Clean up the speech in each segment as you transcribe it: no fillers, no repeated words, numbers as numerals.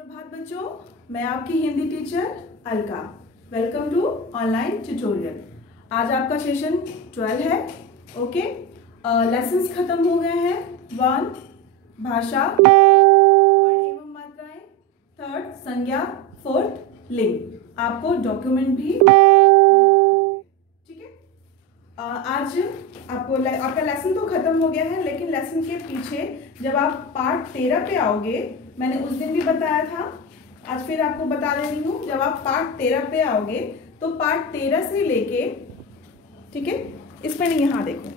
सुप्रभात बच्चों, मैं आपकी Hindi teacher Alka. Welcome to online tutorial. आज आपका सेशन 12 है। ओके, लेसन्स खत्म हो गए हैं। 1 भाषा, वर्ण एवं मात्राएं, 3 संज्ञा, 4 लिंग। आपको डॉक्यूमेंट भी ठीक है। आज आपका लेसन तो खत्म हो गया है, लेकिन लेसन के पीछे जब आप पार्ट 13 पे आओगे, मैंने उस दिन भी बताया था, आज फिर आपको बता दे रही हूँ। जब आप पार्ट 13 पे आओगे तो पार्ट 13 से लेके, ठीक है, इसमें नहीं, यहाँ देखो,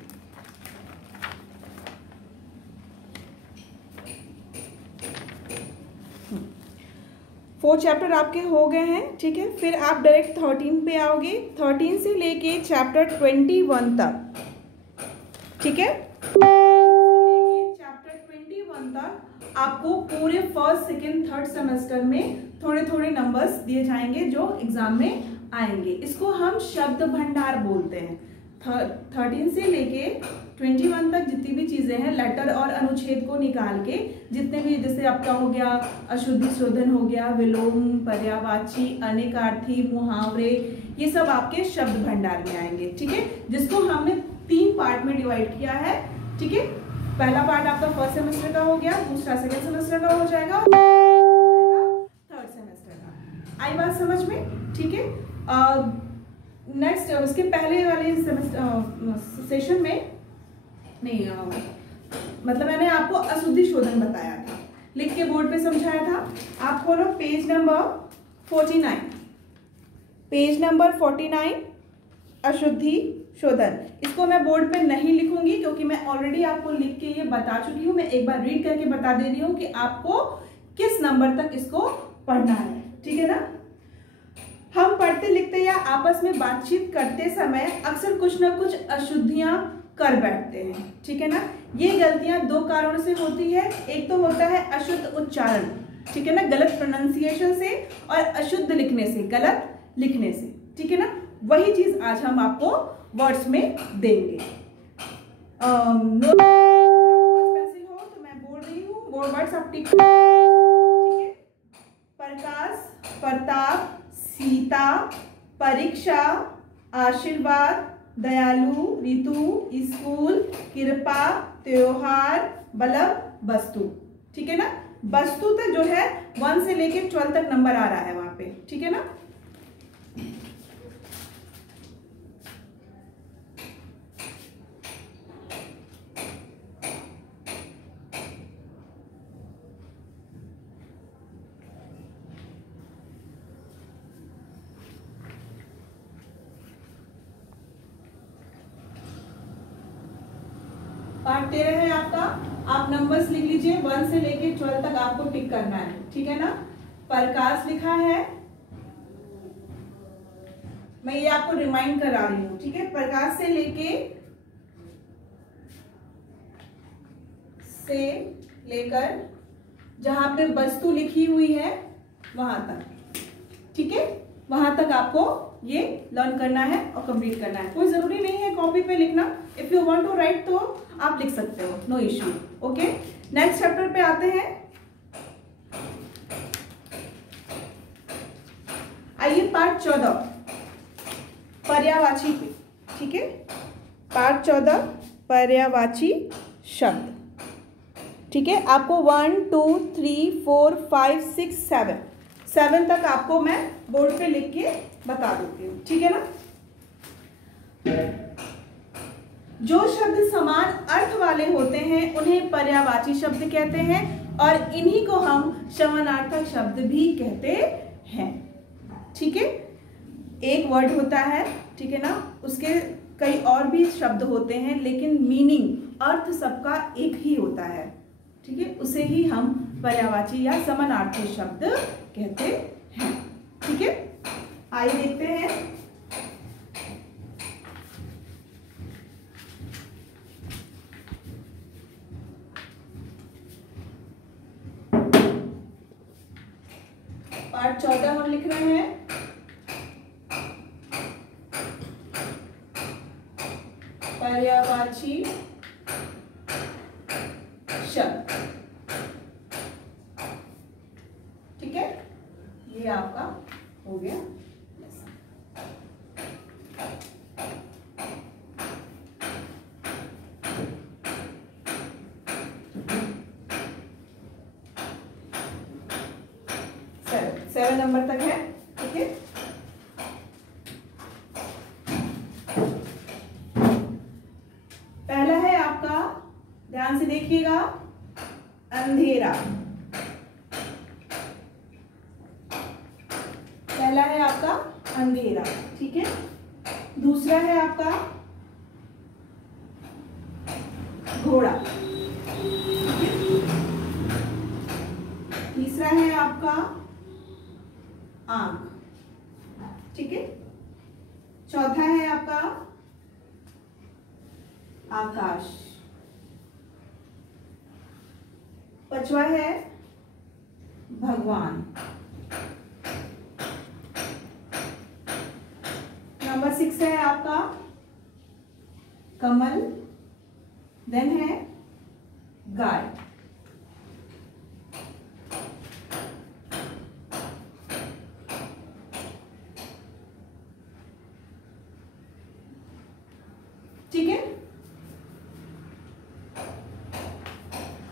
फोर चैप्टर आपके हो गए हैं। ठीक है, फिर आप डायरेक्ट 13 पे आओगे। 13 से लेके चैप्टर 21 तक, ठीक है, चैप्टर 21 तक आपको पूरे फर्स्ट सेकेंड थर्ड सेमेस्टर में थोड़े थोड़े नंबर्स दिए जाएंगे जो एग्जाम में आएंगे। इसको हम शब्द भंडार बोलते हैं। 13 से लेके 21 तक जितनी भी चीजें हैं, लेटर और अनुच्छेद को निकाल के जितने भी, जैसे आपका हो गया अशुद्धि शोधन, हो गया विलोम, पर्यायवाची, अनेकार्थी, मुहावरे, ये सब आपके शब्द भंडार में आएंगे। ठीक है, जिसको हमने 3 पार्ट में डिवाइड किया है। ठीक है, पहला पार्ट आपका फर्स्ट सेमेस्टर का हो गया, दूसरा सेकंड सेमेस्टर का हो जाएगा, थर्ड सेमेस्टर का। आई बात समझ में? ठीक है, नेक्स्ट उसके पहले वाले सेशन में नहीं, मतलब मैंने आपको अशुद्धि शोधन बताया था, लिख के बोर्ड पे समझाया था। आप खोलो पेज नंबर 49, पेज नंबर 49, अशुद्धि शोधन। इसको मैं बोर्ड पे नहीं लिखूंगी क्योंकि मैं ऑलरेडी आपको लिख के ये बता चुकी हूँ। मैं एक बार रीड करके बता दे रही हूँ कि आपको किस नंबर तक इसको पढ़ना है। ठीक है ना? हम पढ़ते लिखते या आपस में बातचीत करते समय अक्सर कुछ ना कुछ अशुद्धियां कर बैठते हैं। ठीक है ना? ये गलतियां 2 कारणों से होती है। एक तो होता है अशुद्ध उच्चारण, ठीक है ना, गलत प्रोनाउंसिएशन से, और अशुद्ध लिखने से, गलत लिखने से। ठीक है ना? वही चीज आज हम आपको वर्ड्स में देंगे। पेंसिल हो तो मैं बोल रही हूँ, वर्ड्स आप टिक, ठीक है। प्रकाश, प्रताप, सीता, परीक्षा, आशीर्वाद, दयालु, ऋतु, स्कूल, कृपा, त्योहार, बल्ब, वस्तु। ठीक है ना? वस्तु तक जो है 1 से लेके 12 तक नंबर आ रहा है वहां पे। ठीक है ना? पार्ट 13 है आपका। आप नंबर्स लिख लीजिए, 1 से लेके 12 तक आपको टिक करना है। ठीक है ना? प्रकाश लिखा है, मैं ये आपको रिमाइंड करा रही हूं। ठीक है, प्रकाश से लेकर जहां पे वस्तु लिखी हुई है वहां तक, ठीक है, वहां तक आपको ये लर्न करना है और कंप्लीट करना है। कोई जरूरी नहीं है कॉपी पे लिखना। If you want to write तो आप लिख सकते हो, no issue. Okay, next chapter पे आते हैं। आइए पार्ट 14, पर्यायवाची पे। ठीक है, पार्ट 14 पर्यायवाची शब्द। ठीक है, आपको 1 2 3 4 5 6 7 तक आपको मैं बोर्ड पे लिख के बता देती हूँ। ठीक है ना? जो शब्द समान अर्थ वाले होते हैं उन्हें पर्यायवाची शब्द कहते हैं, और इन्हीं को हम समानार्थक शब्द भी कहते हैं। ठीक है, एक वर्ड होता है, ठीक है ना, उसके कई और भी शब्द होते हैं, लेकिन मीनिंग, अर्थ सबका एक ही होता है। ठीक है, उसे ही हम पर्यायवाची या समानार्थक शब्द कहते हैं। ठीक है, आइए देखते हैं। पार्ट 14 हम लिख रहे हैं। पर्यायवाची शब्द। ठीक है, ये आपका हो गया। सेवन नंबर तक है, ठीक है। पहला है आपका, ध्यान से देखिएगा, अंधेरा। पहला है आपका अंधेरा, ठीक है। दूसरा है आपका घोड़ा, ठीक है। तीसरा है आपका आंख, ठीक है। चौथा है आपका आकाश। पांचवा है भगवान। नंबर 6 है आपका कमल। देन है गाय। ठीक है।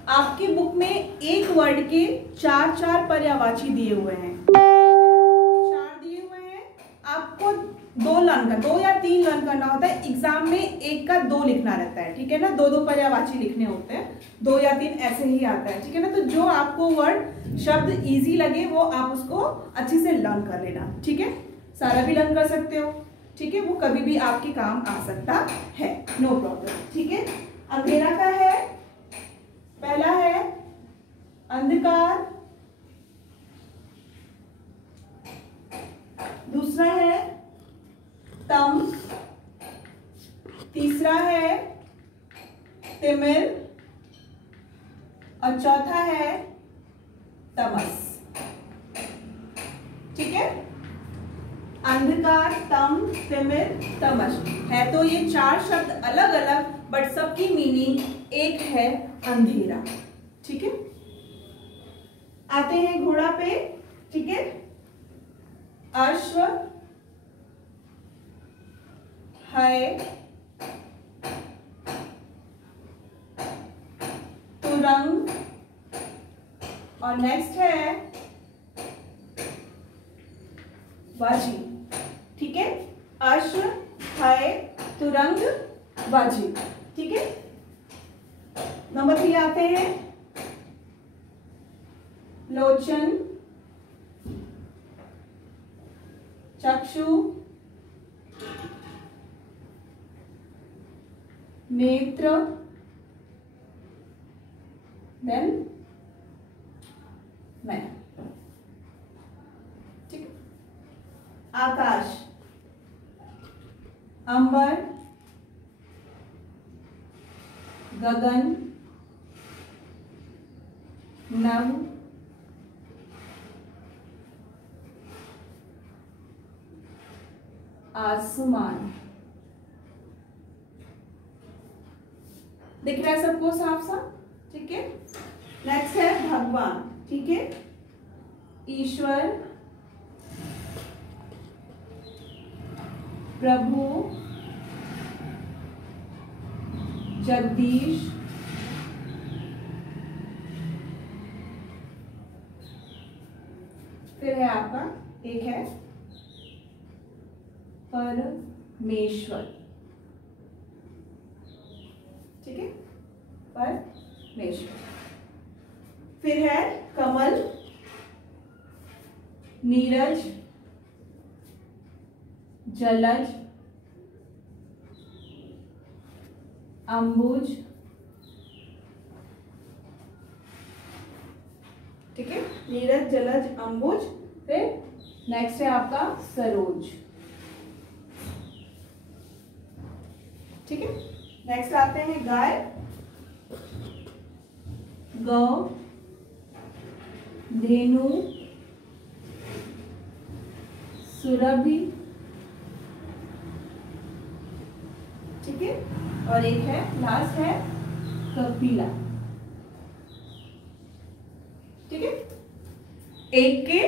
आपकी बुक में एक वर्ड के 4 पर्यायवाची दिए हुए हैं, 4 दिए हुए हैं। आपको 2 लर्न कर, 2 या 3 लर्न करना होता है। एग्जाम में 1 का 2 लिखना रहता है, ठीक है ना। 2 पर्यायवाची लिखने होते हैं, 2 या 3 ऐसे ही आता है, ठीक है ना। तो जो आपको वर्ड शब्द इजी लगे वो आप उसको अच्छे से लर्न कर लेना, ठीक है। सारा भी लर्न कर सकते हो, ठीक है। वो कभी भी आपके काम आ सकता है, नो प्रॉब्लम, ठीक है। अंधेरा का है, पहला है अंधकार, दूसरा है तम, तीसरा है तिमिर और चौथा है तमस, ठीक है। अंधकार, तम, तिमिर, तमस है। तो ये 4 शब्द अलग अलग बट सबकी मीनिंग एक है, अंधेरा, ठीक है। आते हैं घोड़ा पे, ठीक है। अश्व, है, तुरंग और नेक्स्ट है बाजी, ठीक है। अश्व, है, तुरंग, बाजी, ठीक है। नंबर 3 आते हैं लोचन, चक्षु, नेत्र, देन मैं, ठीक है। आकाश, अंबर, गगन, नभ, आसमान। दिख रहा है सबको साफ साफ, ठीक है। नेक्स्ट है भगवान, ठीक है। ईश्वर, प्रभु, जगदीश, फिर है आपका एक है परमेश्वर, ठीक है, परमेश्वर। फिर है कमल, नीरज, जलज, अंबुज, ठीक है। नीरज, जलज, अंबुज। फिर नेक्स्ट है आपका सरोज, ठीक है। नेक्स्ट आते हैं गाय, गौ, धेनु, सुरभि, ठीक है। और एक है लास्ट है कपिला, ठीक है। एक के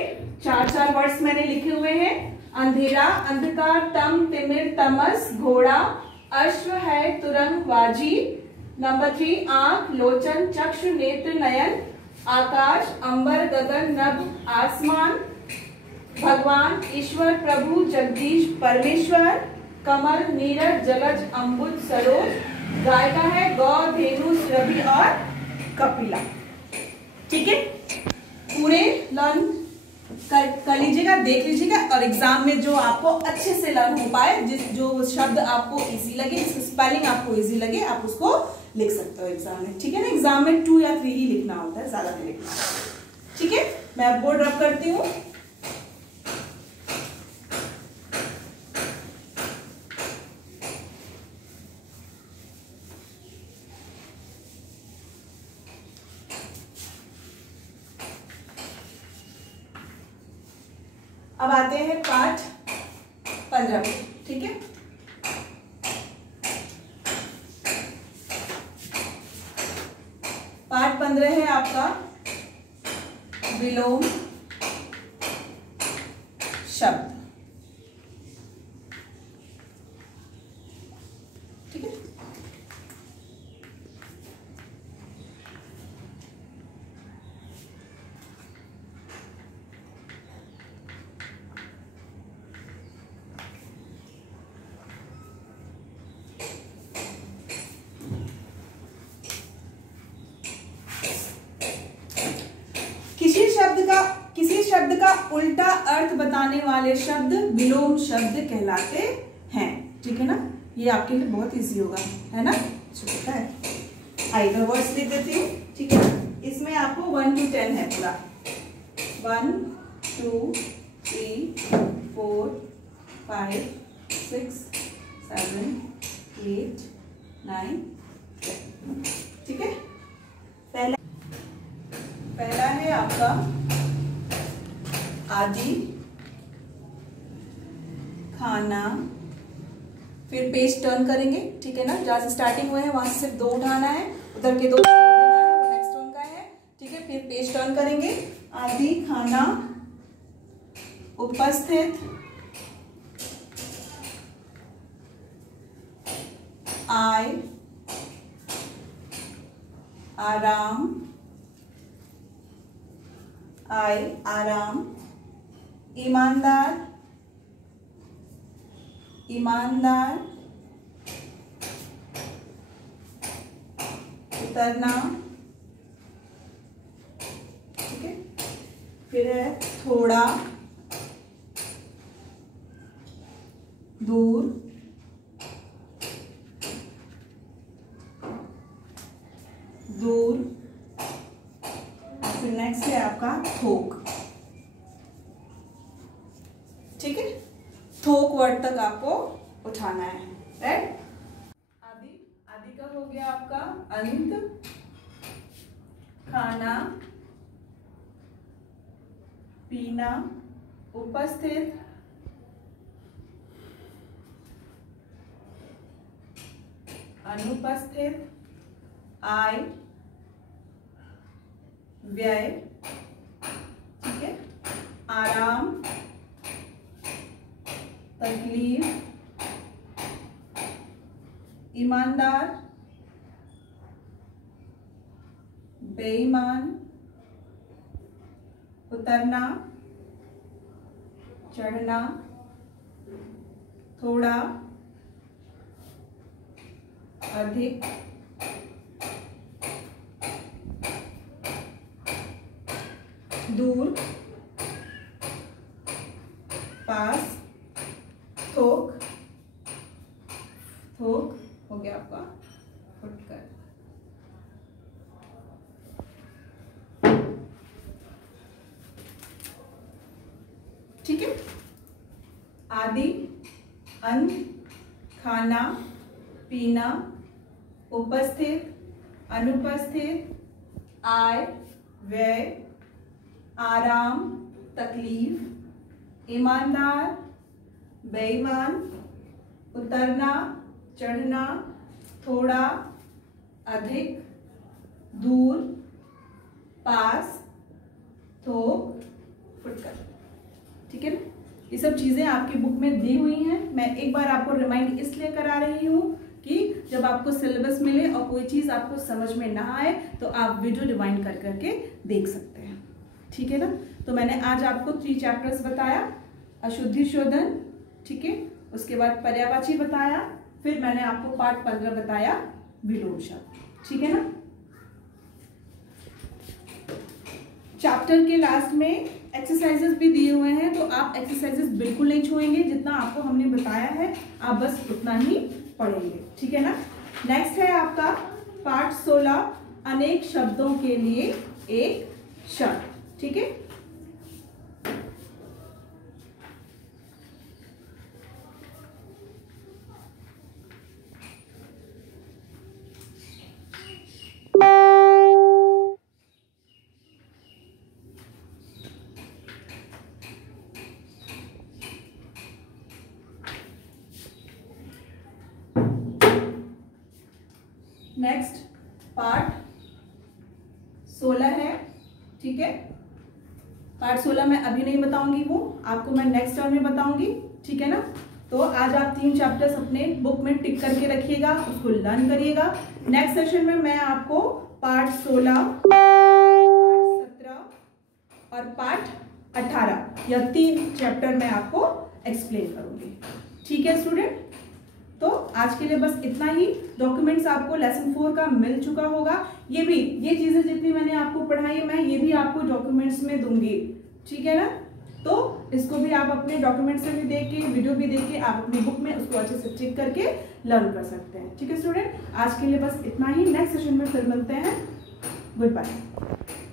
4-4 वर्ड्स मैंने लिखे हुए हैं। अंधेरा, अंधकार, तम, तिमिर, तमस, घोड़ा, अश्व है, तुरंग, वाजी। नंबर 3 आंख, लोचन, चक्षु, नेत्र, नयन, आकाश, अंबर, गगन, नभ, आसमान, भगवान, ईश्वर, प्रभु, जगदीश, परमेश्वर, कमल, नीरज, जलज, अम्बुज, सरोज। गाय का है गौ, धेनु, सुरभि और कपिला। ठीक है, पूरे लर्न कर लीजिएगा, देख लीजिएगा, और एग्जाम में जो आपको अच्छे से लर्न हो पाए, जो शब्द आपको इजी लगे, जिसकी स्पेलिंग आपको इजी लगे, आप उसको लिख सकते हो एग्जाम में। ठीक है ना, एग्जाम में 2 या 3 ही लिखना होता है, ज्यादा नहीं लिखना। ठीक है, मैं अब बोर्ड रब करती हूँ। अब आते हैं पाठ 15 पे। ठीक है, पाठ 15 है आपका विलोम शब्द। ठीक है, किसी शब्द का उल्टा अर्थ बताने वाले शब्द विलोम शब्द कहलाते हैं। ठीक है ना, ये आपके लिए बहुत इजी होगा, है ना। छोटा है, आइए मैं वर्ड्स लिख देती हूँ। ठीक है, इसमें आपको 1 to 10 है पूरा। 1 2 3 4 5 6 7 8 9 10। ठीक है, पहला है आपका आदि, खाना। फिर पेज टर्न करेंगे। ठीक है ना, जहां से स्टार्टिंग हुए हैं वहां से सिर्फ 2 उठाना है, उधर के 2 छोड़ देना है, वो नेक्स्ट उनका है। ठीक है, फिर पेज टर्न करेंगे। आदि, खाना, उपस्थित, आय, आराम, आय, आराम, ईमानदार, ईमानदार, उतरना। ठीक है, फिर है थोड़ा, दूर, दूर। फिर नेक्स्ट है आपका थोक। ठीक है, थोक वर्ड तक आपको उठाना है, राइट। आदि, आदि का हो गया आपका अंत, खाना, पीना, उपस्थित, अनुपस्थित, आय, व्यय। ठीक है, आराम, तकलीफ, ईमानदार, बेईमान, उतरना, चढ़ना, थोड़ा, अधिक, दूर, पास, थोक। थोक हो गया आपका फुटकर। ठीक है, आदि, अंत, खाना, पीना, उपस्थित, अनुपस्थित, आय, व्यय, आराम, तकलीफ, ईमानदार, बेईमान, उतरना, चढ़ना, थोड़ा, अधिक, दूर, पास, थोक, पुट कर, ठीक है ना। ये सब चीज़ें आपकी बुक में दी हुई हैं। मैं एक बार आपको रिमाइंड इसलिए करा रही हूँ कि जब आपको सिलेबस मिले और कोई चीज़ आपको समझ में ना आए तो आप वीडियो रिवाइंड कर करके देख सकते हैं, ठीक है ना। तो मैंने आज आपको 3 चैप्टर्स बताया, अशुद्धि शोधन, ठीक है, उसके बाद पर्यायवाची बताया, फिर मैंने आपको पार्ट 15 बताया विलोम शब्द, ठीक है ना। चैप्टर के लास्ट में एक्सरसाइजेस भी दिए हुए हैं, तो आप एक्सरसाइजेस बिल्कुल नहीं छोड़ेंगे, जितना आपको हमने बताया है आप बस उतना ही पढ़ेंगे, ठीक है ना। नेक्स्ट है आपका पार्ट 16 अनेक शब्दों के लिए एक शब्द, ठीक है। नेक्स्ट पार्ट 16 है, ठीक है। पार्ट 16 मैं अभी नहीं बताऊंगी, वो आपको मैं नेक्स्ट टर्म में बताऊंगी, ठीक है ना। तो आज आप 3 चैप्टर्स अपने बुक में टिक करके रखिएगा, उसको लर्न करिएगा। नेक्स्ट सेशन में मैं आपको पार्ट 16, पार्ट 17 और पार्ट 18 या 3 चैप्टर मैं आपको एक्सप्लेन करूंगी, ठीक है स्टूडेंट। तो आज के लिए बस इतना ही। डॉक्यूमेंट्स आपको लेसन 4 का मिल चुका होगा। ये चीजें जितनी मैंने आपको पढ़ाई है मैं ये भी आपको डॉक्यूमेंट्स में दूंगी, ठीक है ना। तो इसको भी आप अपने डॉक्यूमेंट्स से भी देख के, वीडियो भी देख के आप अपनी बुक में उसको अच्छे से चेक करके लर्न कर सकते हैं, ठीक है स्टूडेंट। आज के लिए बस इतना ही। नेक्स्ट सेशन में फिर मिलते हैं। Good bye.